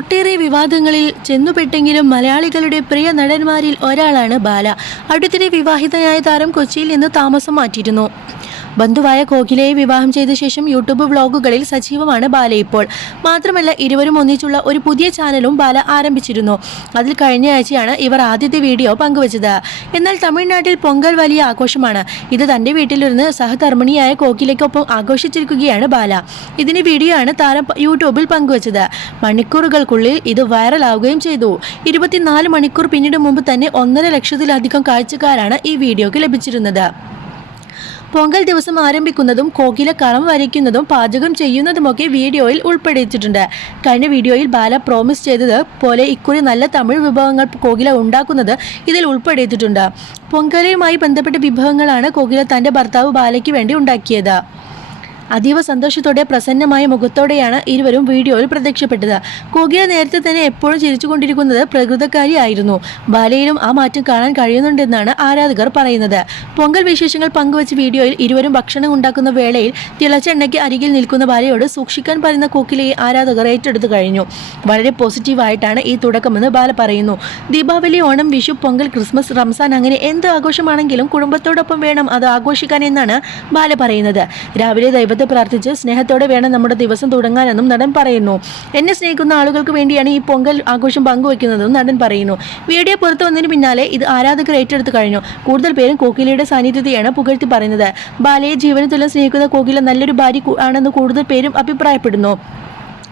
ഒട്ടേറെ വിവാദങ്ങളിൽ ചെന്നുപെട്ടെങ്കിലും മലയാളികളുടെ പ്രിയ നടന്മാരിൽ ഒരാളാണ് ബാല. അടുത്തിടെ വിവാഹിതനായ താരം കൊച്ചിയിൽ നിന്ന് താമസം മാറ്റിയിരുന്നു. ബന്ധുവായ കോകിലയെ വിവാഹം ചെയ്ത ശേഷം യൂട്യൂബ് വ്ളോഗുകളിൽ സജീവമാണ് ബാല ഇപ്പോൾ. മാത്രമല്ല ഇരുവരും ഒന്നിച്ചുള്ള ഒരു പുതിയ ചാനലും ബാല ആരംഭിച്ചിരുന്നു. അതിൽ കഴിഞ്ഞ ആഴ്ചയാണ് ഇവർ ആദ്യത്തെ വീഡിയോ പങ്കുവച്ചത്. എന്നാൽ തമിഴ്നാട്ടിൽ പൊങ്കൽ വലിയ ആഘോഷമാണ്. ഇത് തന്റെ വീട്ടിലിരുന്ന് സഹധർമ്മിണിയായ കോകിലയ്ക്കൊപ്പം ആഘോഷിച്ചിരിക്കുകയാണ് ബാല. ഇതിന് വീഡിയോ ആണ് താരം യൂട്യൂബിൽ പങ്കുവച്ചത്. മണിക്കൂറുകൾക്കുള്ളിൽ ഇത് വൈറലാവുകയും ചെയ്തു. ഇരുപത്തിനാല് മണിക്കൂർ പിന്നീട് മുമ്പ് തന്നെ ഒന്നര ലക്ഷത്തിലധികം കാഴ്ചക്കാരാണ് ഈ വീഡിയോക്ക് ലഭിച്ചിരുന്നത്. പൊങ്കൽ ദിവസം ആരംഭിക്കുന്നതും കോകില കളം വരയ്ക്കുന്നതും പാചകം ചെയ്യുന്നതുമൊക്കെ വീഡിയോയിൽ ഉൾപ്പെടുത്തിയിട്ടുണ്ട് കഴിഞ്ഞ വീഡിയോയിൽ ബാല പ്രോമിസ് ചെയ്തത് പോലെ ഇക്കുറി നല്ല തമിഴ് വിഭവങ്ങൾ കോകില ഉണ്ടാക്കുന്നത് ഇതിൽ ഉൾപ്പെടുത്തിയിട്ടുണ്ട് പൊങ്കലയുമായി ബന്ധപ്പെട്ട വിഭവങ്ങളാണ് കോകില തന്റെ ഭർത്താവ് ബാലയ്ക്ക് വേണ്ടി ഉണ്ടാക്കിയത്. അതീവ സന്തോഷത്തോടെ പ്രസന്നമായ മുഖത്തോടെയാണ് ഇരുവരും വീഡിയോയിൽ പ്രത്യക്ഷപ്പെട്ടത്. കുകിയ നേരത്തെ തന്നെ എപ്പോഴും ചിരിച്ചുകൊണ്ടിരിക്കുന്നത് പ്രകൃതക്കാരിയായിരുന്നു. ബാലയിലും ആ മാറ്റം കാണാൻ കഴിയുന്നുണ്ടെന്നാണ് ആരാധകർ പറയുന്നത്. പൊങ്കൽ വിശേഷങ്ങൾ പങ്കുവച്ച വീഡിയോയിൽ ഇരുവരും ഭക്ഷണം ഉണ്ടാക്കുന്ന വേളയിൽ തിളച്ച എണ്ണയ്ക്ക് അരികിൽ നിൽക്കുന്ന ബാലയോട് സൂക്ഷിക്കാൻ പറയുന്ന കോക്കിലയെ ആരാധകർ ഏറ്റെടുത്തു കഴിഞ്ഞു. വളരെ പോസിറ്റീവായിട്ടാണ് ഈ തുടക്കമെന്ന് ബാല പറയുന്നു. ദീപാവലി ഓണം വിഷു പൊങ്കൽ ക്രിസ്മസ് റംസാൻ അങ്ങനെ എന്ത് ആഘോഷമാണെങ്കിലും കുടുംബത്തോടൊപ്പം വേണം അത് ആഘോഷിക്കാൻ എന്നാണ് ബാല പറയുന്നത്. രാവിലെ ദൈവത്തെ പ്രാർത്ഥിച്ച് സ്നേഹത്തോടെ വേണം നമ്മുടെ ദിവസം തുടങ്ങാനെന്നും നടൻ പറയുന്നു. എന്നെ സ്നേഹിക്കുന്ന ആളുകൾക്ക് വേണ്ടിയാണ് ഈ പൊങ്കൽ ആഘോഷം പങ്കുവയ്ക്കുന്നതെന്നും നടൻ പറയുന്നു. വീഡിയോ പുറത്തു വന്നതിന് പിന്നാലെ ഇത് ആരാധകർ ഏറ്റെടുത്തു കഴിഞ്ഞു. കൂടുതൽ പേരും കോകിലയുടെ സാന്നിധ്യത്തെയാണ് പുകഴ്ത്തി പറയുന്നത്. ബാലയെ ജീവനത്തിലും സ്നേഹിക്കുന്ന കോകില നല്ലൊരു ഭാര്യ ആണെന്ന് കൂടുതൽ പേരും അഭിപ്രായപ്പെടുന്നു.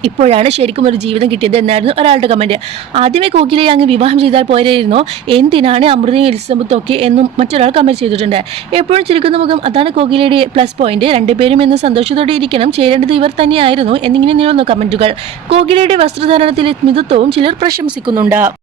ഇപ്പോഴാണ് ശരിക്കും ഒരു ജീവിതം കിട്ടിയത് എന്നായിരുന്നു ഒരാളുടെ കമന്റ് ആദ്യമേ കോക്കിലെ അങ്ങ് വിവാഹം ചെയ്താൽ പോരായിരുന്നോ. എന്തിനാണ് അമൃതയും എലിസബത്തും ഒക്കെ എന്നും മറ്റൊരാൾ കമന്റ് ചെയ്തിട്ടുണ്ട്. എപ്പോഴും ചുരുക്കുന്ന മുഖം അതാണ് കോകിലയുടെ പ്ലസ് പോയിന്റ് രണ്ടുപേരും എന്ന് സന്തോഷത്തോടെ ഇരിക്കണം. ചേരേണ്ടത് ഇവർ തന്നെയായിരുന്നു എന്നിങ്ങനെ നീളുന്നു കമന്റുകൾ കോകിലയുടെ വസ്ത്രധാരണത്തിലെ മിതത്വവും ചിലർ പ്രശംസിക്കുന്നുണ്ട്.